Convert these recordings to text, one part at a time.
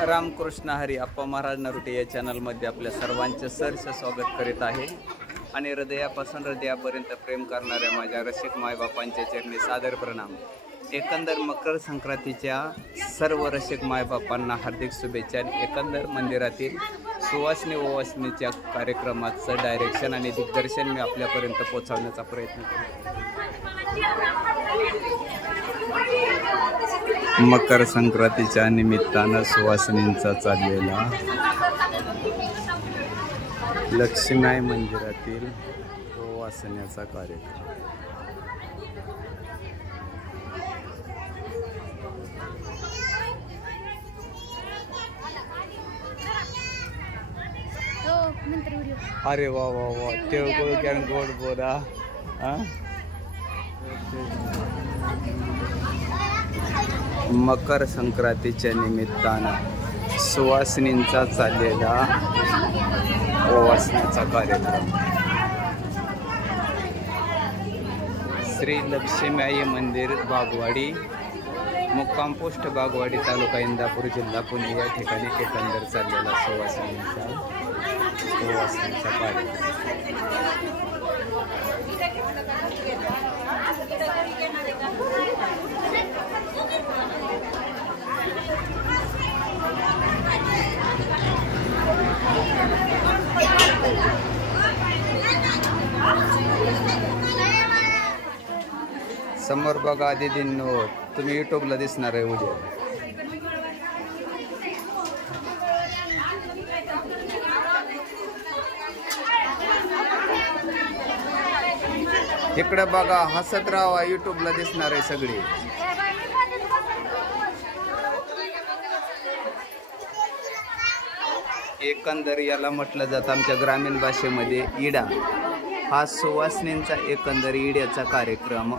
रामकृष्ण हरी अप्पा महाराज नरुटे या चॅनलमध्ये आपल्या सर्वांचे सहर्ष स्वागत करीत आहे आणि हृदयापासून हृदयापर्यंत प्रेम करणाऱ्या माझ्या रसिक मायबापांच्या चरणी सादर प्रणाम। एकंदर मकर संक्रांतीच्या सर्व रसिक मायबापांना हार्दिक शुभेच्छा। एकंदर मंदिरातील सुवासनी ओवासनीच्या कार्यक्रमाचं डायरेक्शन आणि दिग्दर्शन मी आपल्यापर्यंत पोहोचवण्याचा प्रयत्न करतो। मकर संक्रांतीच्या निमित्तानं सुवासिनींचा चाललेला लक्ष्मीबाई मंदिरातील ओवासण्याचा कार्यक्रम। अरे वा वा वा तिळगुळ गोड बोला। मकर संक्रांतीच्या निमित्तानं सुवासिनींचा चाललेला ओवासण्याचा कार्यक्रम। श्री लक्ष्मीबाई मंदिर बागवाडी, मुक्काम पोस्ट बागवाडी, तालुका इंदापूर, जिल्हा पुणे या ठिकाणी एकंदर चाललेला सुवासिनींचा ओवासण्याचा कार्यक्रम। समोर बघा दीदींनो, तुम्ही यूट्यूबला दिसणार आहे उद्या। इकडे बघा, हसत राहा, यूट्यूबला दिसणार आहे सगळी। एकंदर याला म्हटलं जातं आमच्या ग्रामीण भाषेमध्ये इडा। हा सुवासिनींचा एकंदर इड्याचा कार्यक्रम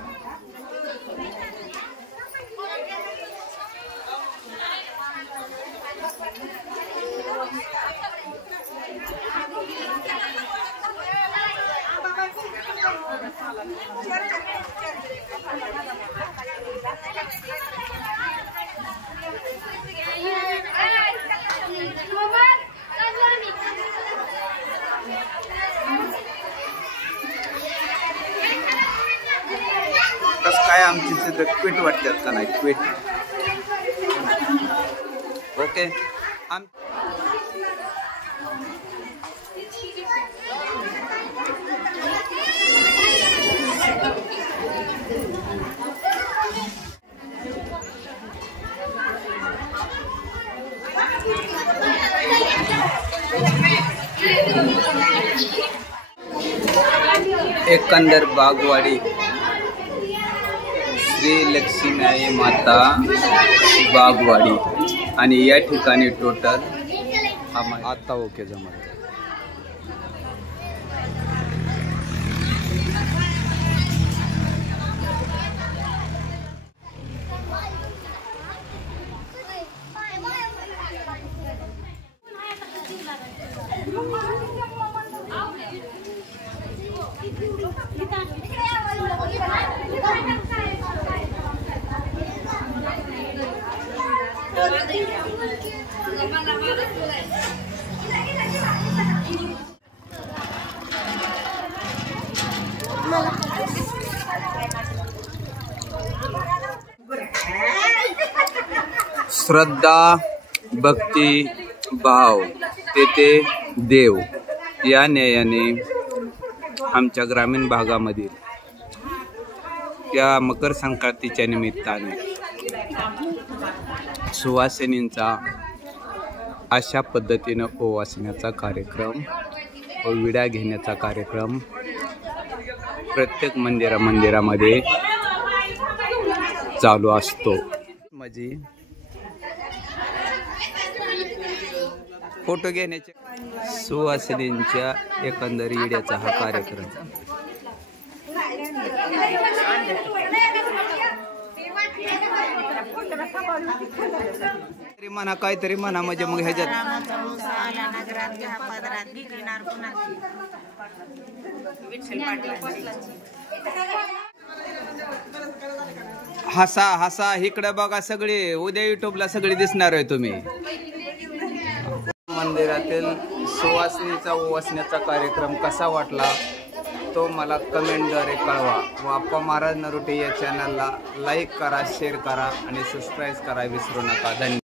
काय आमची चित्र क्विट वाटतात का नाही? Quit okay. एकंदर बागवाडी श्री लक्ष्मीबाई माता बागवाडी आणि या ठिकाणी टोटल आता ओके जमा। श्रद्धा, भक्ती, भाव तेथे देव या न्यायाने आमच्या ग्रामीण भागामधील या मकर संक्रांतीच्या निमित्ताने सुवासिनींचा अशा पद्धतीनं ओवासण्याचा कार्यक्रम व विडा घेण्याचा कार्यक्रम प्रत्येक मंदिरामध्ये चालू असतो। माझी फोटो घेण्याचे सुवासिनींच्या एकंदर इड्याचा हा कार्यक्रम। तरी म्हणा काहीतरी म्हणा म्हणजे मग ह्याच्यात हसा हसा इकडे बघा, सगळे उद्या युट्यूबला सगळे दिसणार आहे तुम्ही। मंदिरातील सुवासिनीचा ओवासण्याचा कार्यक्रम कसा वाटला तो मला कमेंटद्वारे कळवा व आप्पा महाराज नरोटे या चॅनलला लाईक करा, शेअर करा आणि सबस्क्राईब करा विसरू नका. धन्यवाद.